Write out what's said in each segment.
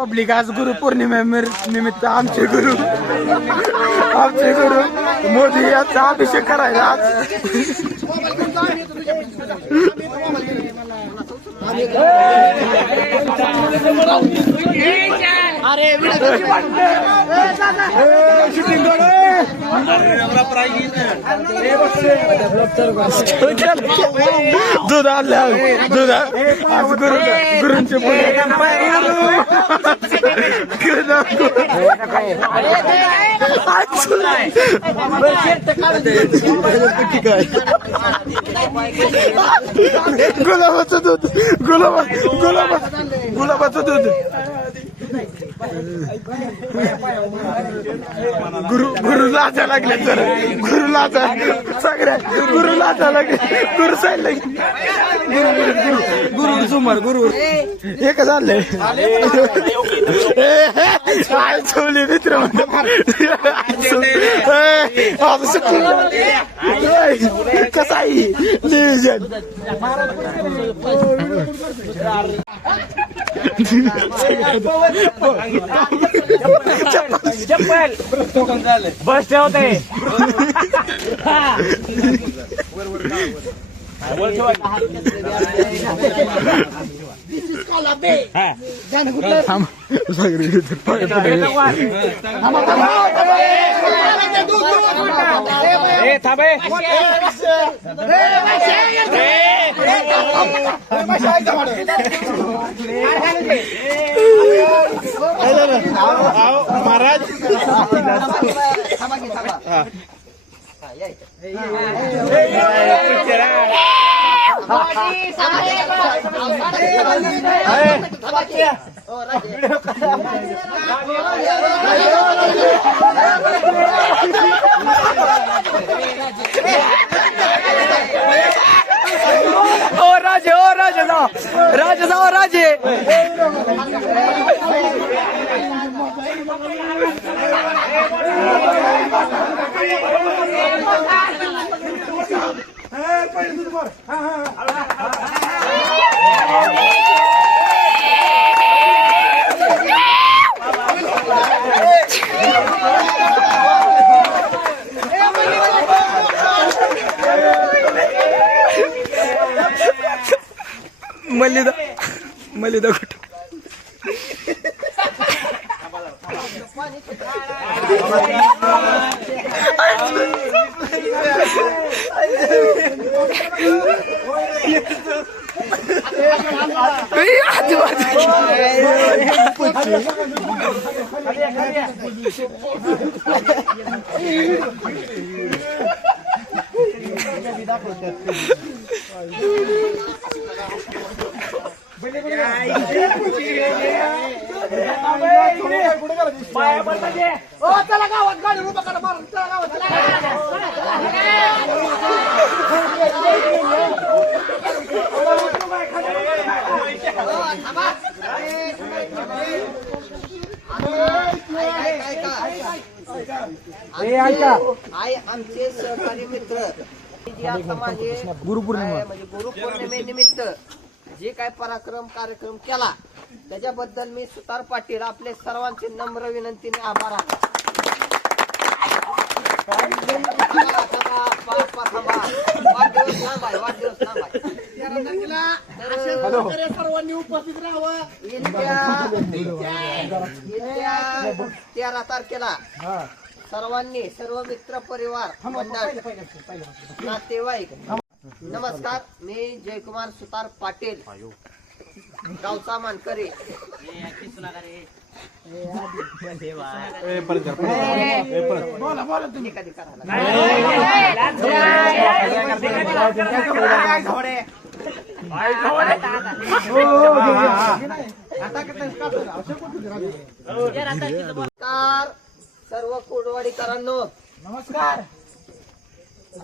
Public आज गुरुपौर्णिमे निमित्त आमचे गुरु मोदी यांचा अभिषेक करायला आज दूध आणलं दूध आज गुरुंचे गुलाबाचं दूध गुलाबाचं दूध गुरु लाजा लागले तर गुरु लाजा सगळ्या गुरु लाजा लागले गुरु सायला गुरु सुमार गुरु हे का झालंय ठेवली मित्र कसं आहे नियोजन चप्पल बस ठेवते महाराज राजे जाओ राजे मलिदा कुठं चला गावात गाडी उभा करा मारून चला गावात आमचे सहकारी मित्र गुरुपौर्णिमेनिमित्त जे काय पराक्रम कार्यक्रम केला त्याच्याबद्दल मी सुतार पाटील आपले सर्वांचे नम्र विनंतीने आभार आहे. सर्वांनी उपस्थित राहावं. येत्या 13 तारखेला सर्वांनी सर्व मित्र परिवार मंडळ नातेवाईक नमस्कार. मी जयकुमार सुतार पाटील गावचा मानकरी तुम्ही कधी करा सर्व कोडवाडीकरांनो नमस्कार.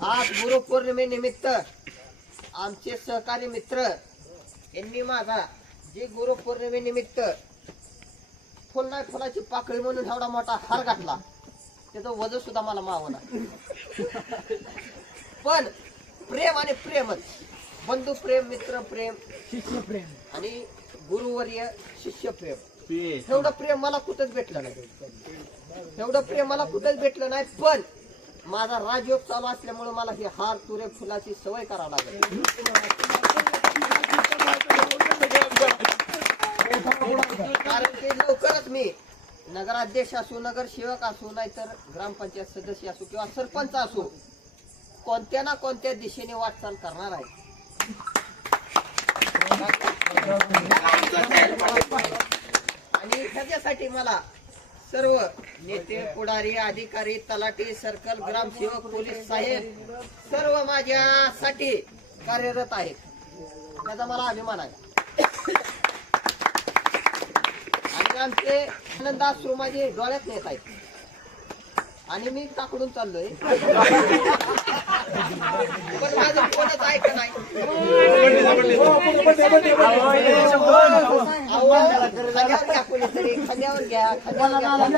आज गुरुपौर्णिमेनिमित्त आमचे सहकारी मित्र यांनी माझा जे गुरुपौर्णिमेनिमित्त फुलाची पाकळी म्हणून एवढा मोठा हार घातला त्याचं वजन सुद्धा मला मावना. पण प्रेम आणि प्रेमच बंधू प्रेम मित्र प्रेम शिष्य प्रेम आणि गुरुवर्य शिष्य प्रेम एवढं प्रेम मला कुठंच भेटलं नाही. एवढं प्रेम मला कुठंच भेटलं नाही. पण माझा राजयोग चालू असल्यामुळे मला ही हार तुरे फुलाची सवय करावं लागेल. कारण की लवकरच मी नगराध्यक्ष असू, नगरसेवक असू, नाहीतर ग्रामपंचायत सदस्य असू किंवा सरपंच असू, कोणत्या ना कोणत्या दिशेने वाटचाल करणार आहे. आणि ह्याच्यासाठी मला सर्व नेते, पुढारी, अधिकारी, तलाठी, सर्कल, ग्रामसेवक, पोलीस साहेब सर्व माझ्यासाठी कार्यरत आहेत. त्याचा मला अभिमान आहे. आणि आमचे आनंद अश्रू माझे डोळ्यात येत आहेत. आणि मी काकडून चाललोय, पण माझं कोणच ऐकत नाही. खांद्यावर घ्या कोणीतरी, खांद्यावर घ्या, खांद्यावर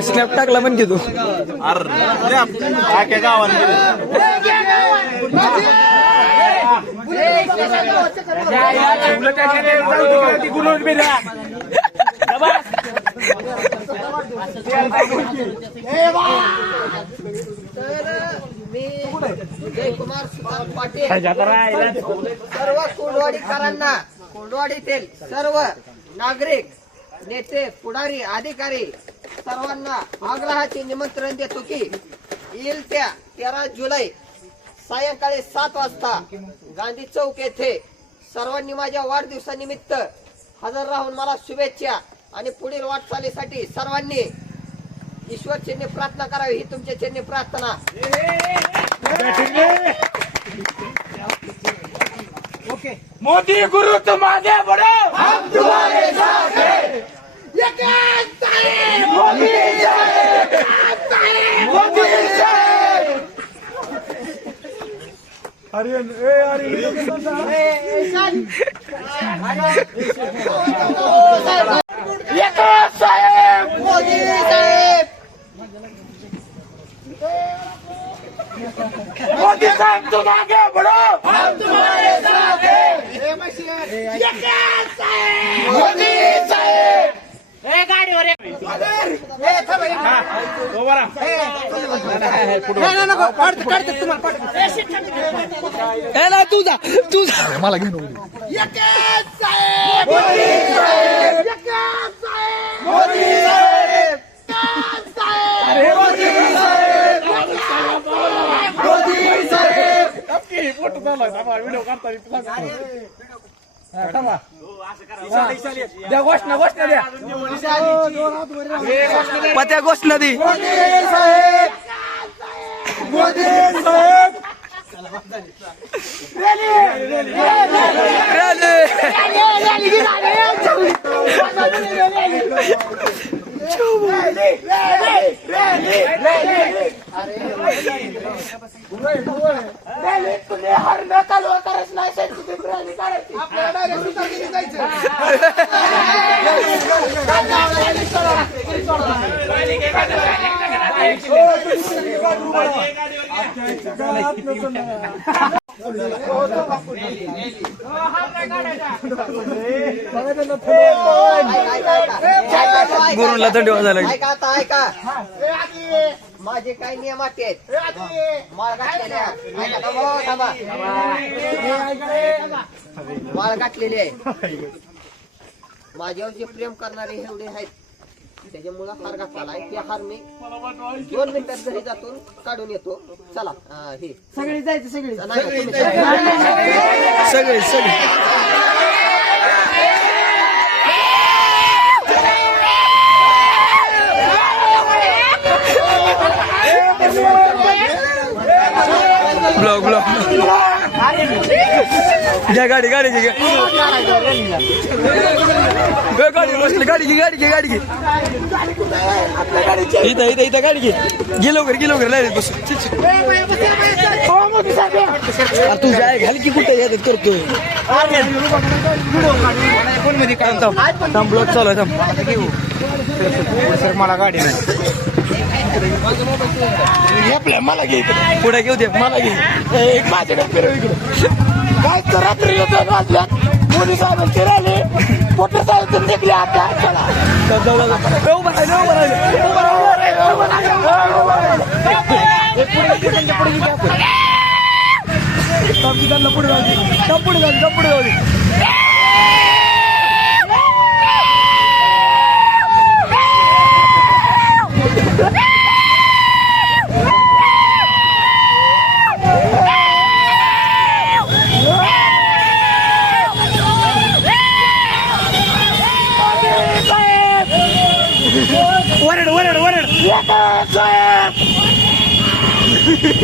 स्नॅप टाकला पण घेतो. तर मी जयकुमार सुतार पाटील सर्व कोंडवाडीकरांना, कोंडवाडीतील सर्व नागरिक, नेते, पुढारी, अधिकारी सर्वांना आग्रहाचे निमंत्रण देतो की येईल त्या 13 जुलै सायंकाळी 7 वाजता गांधी चौक येथे सर्वांनी माझ्या वाढदिवसानिमित्त हजर राहून मला शुभेच्छा आणि पुढील वाटचालीसाठी सर्वांनी ईश्वर चरणी प्रार्थना करावी, ही तुमच्या चरणी प्रार्थना. मोदी गुरु तुम आगे बढ़ो, हम तुम्हारे साथ हैं. मोदी जय, मोदी जय. आर्यन साहेब, मोदी साहेब, मोदी साहब तुम आगे बढ़ो, हम तुम्हारे साथ हैं. मोदी साहेब. तुझा मला घेऊन मोदी साहेब, मोदी साहेब, मोदी साहेब. फोटो झाला व्हिडिओ काढता द्या, घोषणा द्या, पत्या घोषणा दे. मोदी साहेब, मोदी साहेब. गुरुला थंडी वाजायला लागली. ऐका आता, ऐका. माझे काही नियम आहेत. माळ घातलेले आहे. ऐका थांबा, थांबा. माळ घातलेली आहे. माझ्यावर जे प्रेम करणारे एवढे आहेत, त्याच्यामुळे हार घातला आहे. ते हार मी 2 मिनिटात घरी जातून काढून येतो. चला, हे सगळे जायचे, सगळे सगळे सगळे ब्लॉग घ्या, गाडी घ्या. गाडी बसली गाडी घे गाडी घे गाडी घे इथं इथं इथं गाडी घे गेलो घर लाईन बस तुझ्या आहे घाल की कुठे येतात करतोय थांब ब्लॉक चालू आहे थांब सर मला गाडी नाही आपल्या मला घे पुढे घेऊ दे मला घे एक माझ्याकडे फिरव इकडे काय तर रात्री वाजल्यात पोलीस साहेब राहिले मोटर साहेब निघले आता पुढे जाऊ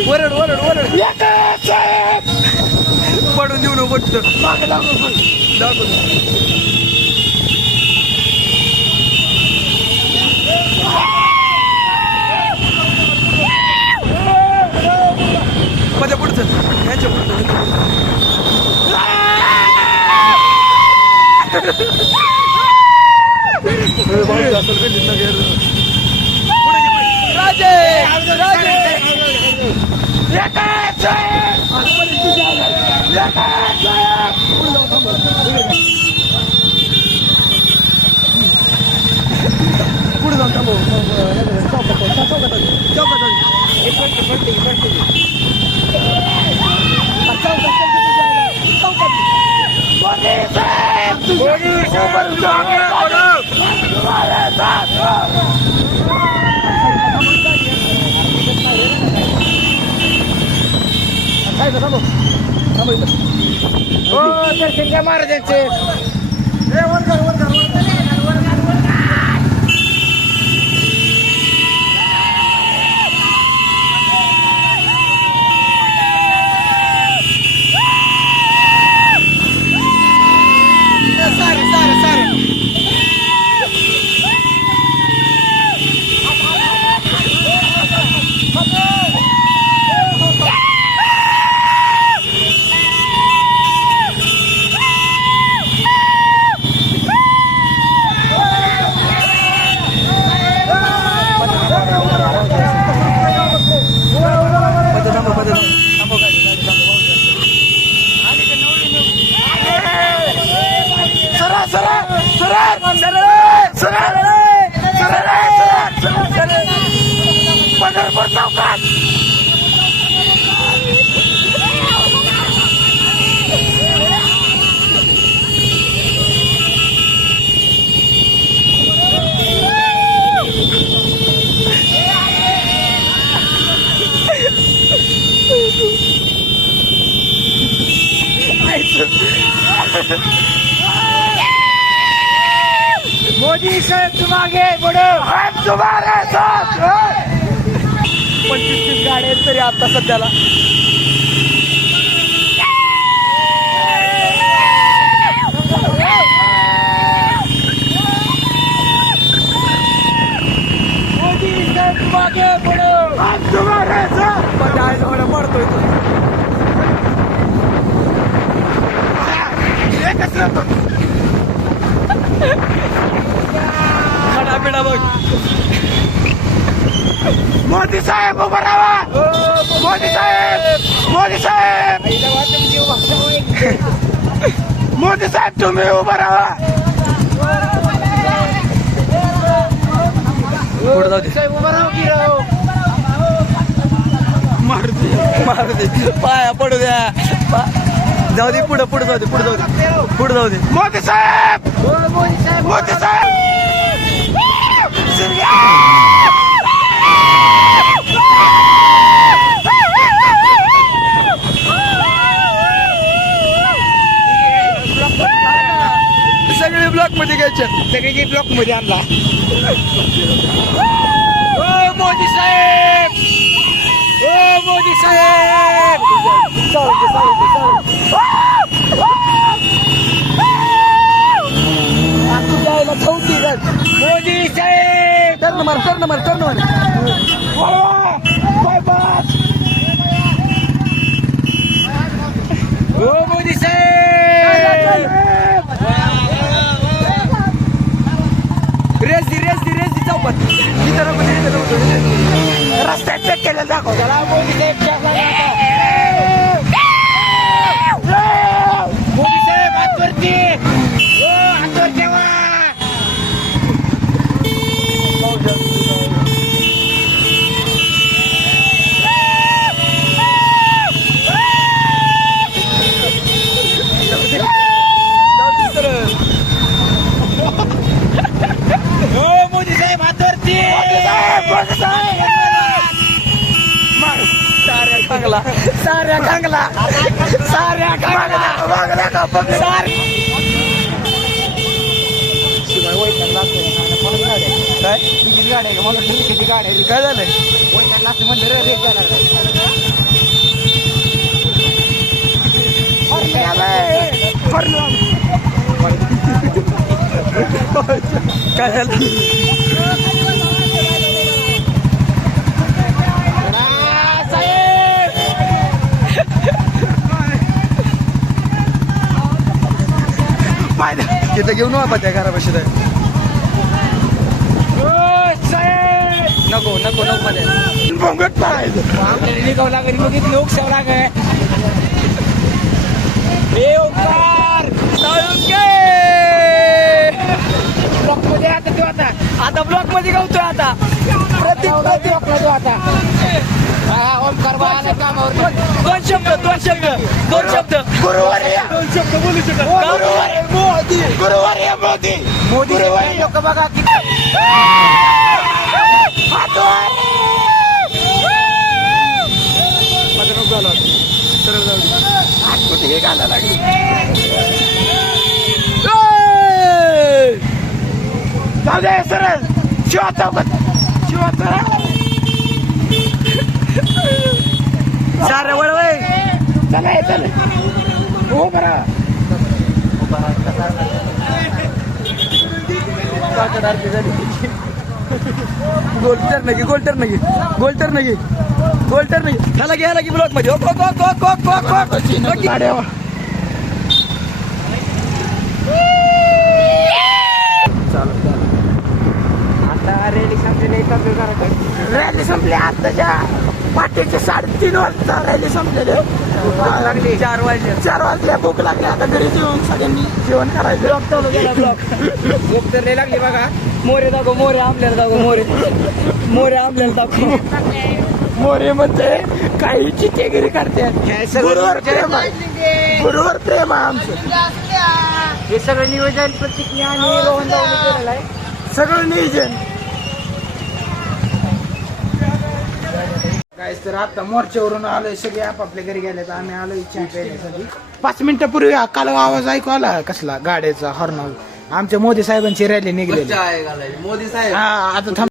वरड पडून देऊ नको दाखव माझ्या पुढचं यांच्या पुढचं राजे पुढे जाऊन थांबव दर्शन घ्या महाराजांचे पंढरपूर चौकात मोदी साहेब तुम आगे बढ़ो हम तुम्हारे साथ 25-30 गाड्या आहेत तरी आता सध्याला मोदी साहेब तुम आगे बढ़ो हम तुम्हारे साथ पडतोय एकच राहतो पिढा बघ मोदी साहेब उभा राहा मोदी साहेब मोदी साहेब मोदी साहेब तुम्ही उभा राहा पुढे जाऊ दे मारू दे पाया पडू द्या जाऊ दे पुढे जाऊ दे पुढे जाऊ दे मोदी साहेब मोदी साहेब सगळे ब्लॉक मध्ये घ्यायचे सगळी ब्लॉक मध्ये आणला ओ मोदी साहेब ओ मोदी साहेब टर्न मार हो मोदी साहेब रेस दी चौपट रस्त्यात चेक केलेलं दाखव चला मोदी साहेब मोदी साहेब हातवरती हो हातवर ठेवा हो मोदी साहेब हातवरती साऱ्या कांगला काय झालंय काय झालं तिथं घेऊन वापा त्या घरापाशी नको मध्ये भोंगट पाहायचं आपल्याला निघावं लागेल मग इथं लोकसेवा लागेल हे ओंकार ब्लॉक मध्ये आता तो आता ब्लॉक मध्ये गावतोय आता ब्लॉक मध्ये आता ओंकार बाळाला कामावर दोन शब्द गुरुवारी बोलू शकत गुरुवारी मोदी गुरुवारी लोक बघा किती हे घाला लागली जाऊ दे सरळ शिवा चौकात सारे वळवय चला हो बरा गोल्टर नाही ह्याला घ्यायला की ब्लॉक मध्ये आता रेली संपलेली रॅली संपली आताच्या पाठीचे 3:30 वाजता रॅली संपलेले 4 वाजले भूक लागली आता घरी जेवून सगळ्यांनी जेवण करायचं भूक तर लय लागली बघा मोरे दाखव मोरे आपल्याला दाखव मोरे म्हणजे काही चिचेगिरी करतात गुरुवर प्रेम आहे आमचं हे सगळं नियोजन प्रतिज्ञा आणि रोहन दावणी केलेलं आहे सगळं नियोजन काय तर आता मोर्चावरून आलोय सगळे आपापल्या घरी गेले तर आम्ही आलो चहा प्यायण्यासाठी 5 मिनिटापूर्वी काल आवाज ऐकू आला कसला गाड्याचा हॉर्न आमच्या मोदी साहेबांची रॅली निघलेली मोदी साहेब हा आता थांब